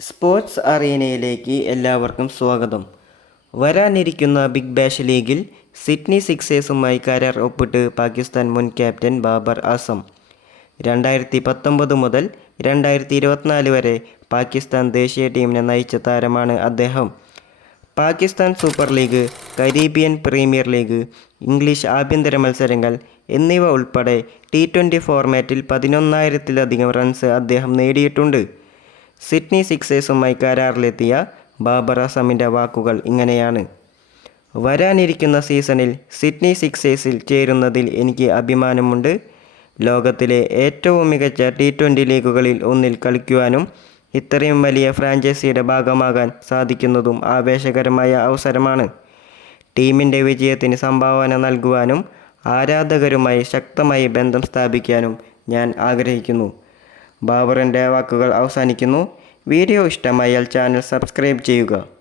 Sports അറീനയിലേക്ക് എല്ലാവർക്കും സ്വാഗതം. വരാനിരിക്കുന്ന ബിഗ് ബാഷ് ലീഗിൽ സിഡ്നി സിക്സേഴ്സുമായി കരാർ ഒപ്പിട്ട് പാകിസ്ഥാൻ മുൻ ക്യാപ്റ്റൻ ബാബർ ആസം. രണ്ടായിരത്തി പത്തൊമ്പത് മുതൽ രണ്ടായിരത്തി ഇരുപത്തിനാല് വരെ പാകിസ്ഥാൻ ദേശീയ ടീമിനെ നയിച്ച താരമാണ് അദ്ദേഹം. Pakistan super league Caribbean premier league English ആഭ്യന്തര മത്സരങ്ങൾ എന്നിവ ഉൾപ്പെടെ ടി ട്വന്റി ഫോർമാറ്റിൽ പതിനൊന്നായിരത്തിലധികം റൺസ് അദ്ദേഹം നേടിയിട്ടുണ്ട്. സിഡ്നി സിക്സേഴ്സുമായി കരാറിലെത്തിയ ബാബർ അസമിന്റെ വാക്കുകൾ ഇങ്ങനെയാണ്. വരാനിരിക്കുന്ന സീസണിൽ സിഡ്നി സിക്സേഴ്സിൽ ചേരുന്നതിൽ എനിക്ക് അഭിമാനമുണ്ട്. ലോകത്തിലെ ഏറ്റവും മികച്ച ടി ട്വന്റി ലീഗുകളിൽ ഒന്നിൽ കളിക്കുവാനും ഇത്രയും വലിയ ഫ്രാഞ്ചൈസിയുടെ ഭാഗമാകാൻ സാധിക്കുന്നതും ആവേശകരമായ അവസരമാണ്. ടീമിന്റെ വിജയത്തിന് സംഭാവന നൽകുവാനും ആരാധകരുമായി ശക്തമായി ബന്ധം സ്ഥാപിക്കാനും ഞാൻ ആഗ്രഹിക്കുന്നു. ബാബറിന്റെ വാക്കുകൾ അവസാനിക്കുന്നു. വീഡിയോ ഇഷ്ടമായാൽ ചാനൽ സബ്സ്ക്രൈബ് ചെയ്യുക.